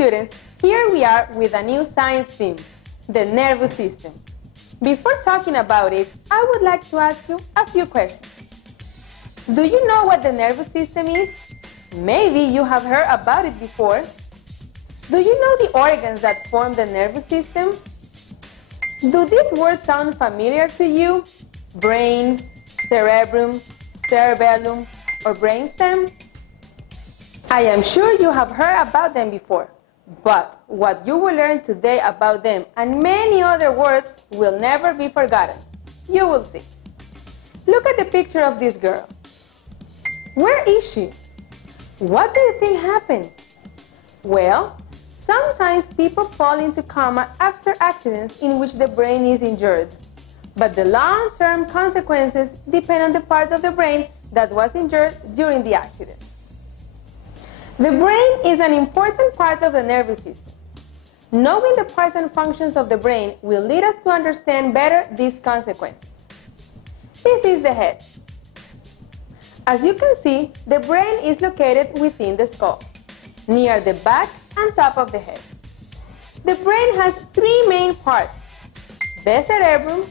students, here we are with a new science theme, the nervous system. Before talking about it, I would like to ask you a few questions. Do you know what the nervous system is? Maybe you have heard about it before. Do you know the organs that form the nervous system? Do these words sound familiar to you? Brain, cerebrum, cerebellum, or brainstem? I am sure you have heard about them before, but what you will learn today about them and many other words will never be forgotten. You will see. Look at the picture of this girl. Where is she? What do you think happened? Well, sometimes people fall into coma after accidents in which the brain is injured, but the long-term consequences depend on the parts of the brain that was injured during the accident. The brain is an important part of the nervous system. Knowing the parts and functions of the brain will lead us to understand better these consequences. This is the head. As you can see, the brain is located within the skull, near the back and top of the head. The brain has three main parts: the cerebrum,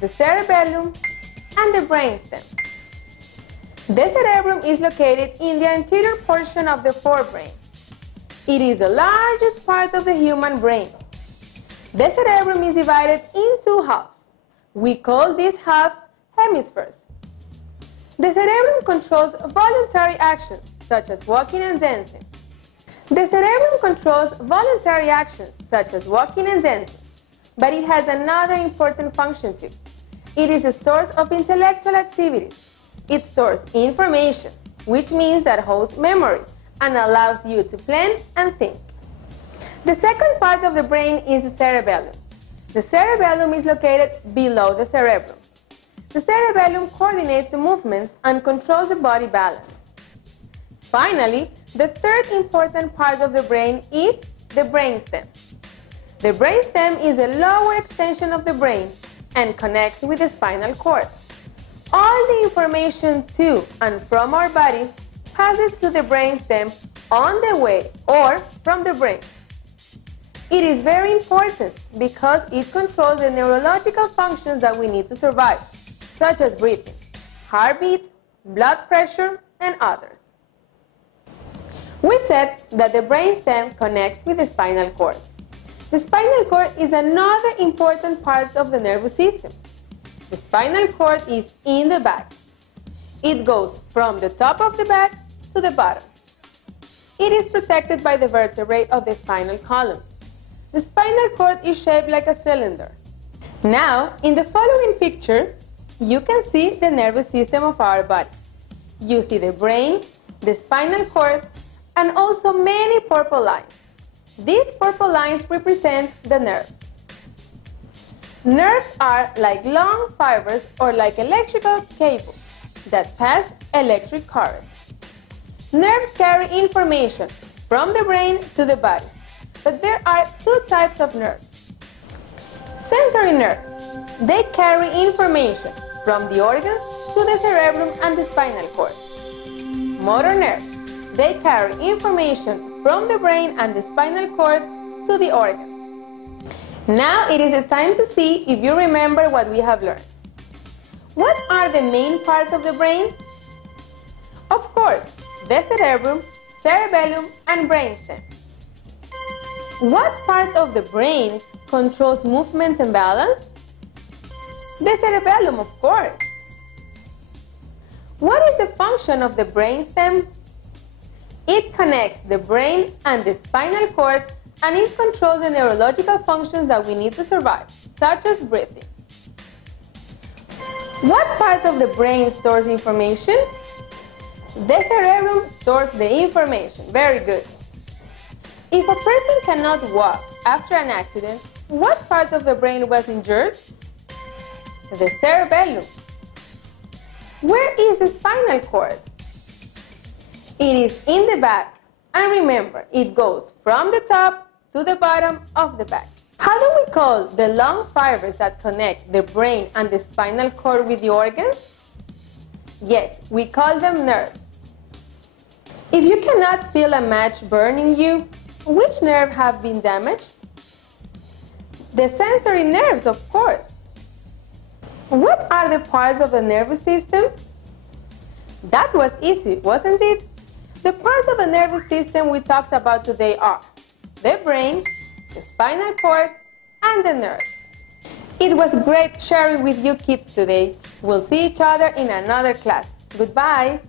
the cerebellum, and the brainstem. The cerebrum is located in the anterior portion of the forebrain. It is the largest part of the human brain. The cerebrum is divided in two halves. We call these halves hemispheres. The cerebrum controls voluntary actions, such as walking and dancing. The cerebrum controls voluntary actions, such as walking and dancing, but it has another important function too. It is a source of intellectual activities. It stores information, which means that holds memory and allows you to plan and think. The second part of the brain is the cerebellum. The cerebellum is located below the cerebrum. The cerebellum coordinates the movements and controls the body balance. Finally, the third important part of the brain is the brainstem. The brainstem is a lower extension of the brain and connects with the spinal cord. All the information to and from our body passes through the brainstem on the way or from the brain. It is very important because it controls the neurological functions that we need to survive, such as breathing, heartbeat, blood pressure, and others. We said that the brainstem connects with the spinal cord. The spinal cord is another important part of the nervous system. The spinal cord is in the back. It goes from the top of the back to the bottom. It is protected by the vertebrae of the spinal column. The spinal cord is shaped like a cylinder. Now, in the following picture, you can see the nervous system of our body. You see the brain, the spinal cord, and also many purple lines. These purple lines represent the nerves. Nerves are like long fibers or like electrical cables that pass electric currents. Nerves carry information from the brain to the body, but there are two types of nerves. Sensory nerves. They carry information from the organs to the cerebrum and the spinal cord. Motor nerves. They carry information from the brain and the spinal cord to the organs. Now it is time to see if you remember what we have learned. What are the main parts of the brain? Of course, the cerebrum, cerebellum, and brainstem. What part of the brain controls movement and balance? The cerebellum, of course. What is the function of the brainstem? It connects the brain and the spinal cord, and it controls the neurological functions that we need to survive, such as breathing. What part of the brain stores information? The cerebrum stores the information. Very good. If a person cannot walk after an accident, what part of the brain was injured? The cerebellum. Where is the spinal cord? It is in the back. And remember, it goes from the top to the bottom of the back. How do we call the long fibers that connect the brain and the spinal cord with the organs? Yes, we call them nerves. If you cannot feel a match burning you, Which nerve have been damaged? The sensory nerves, of course. What are the parts of the nervous system? That was easy, wasn't it? The parts of the nervous system we talked about today are the brain, the spinal cord, and the nerves. It was great sharing with you kids today. We'll see each other in another class. Goodbye.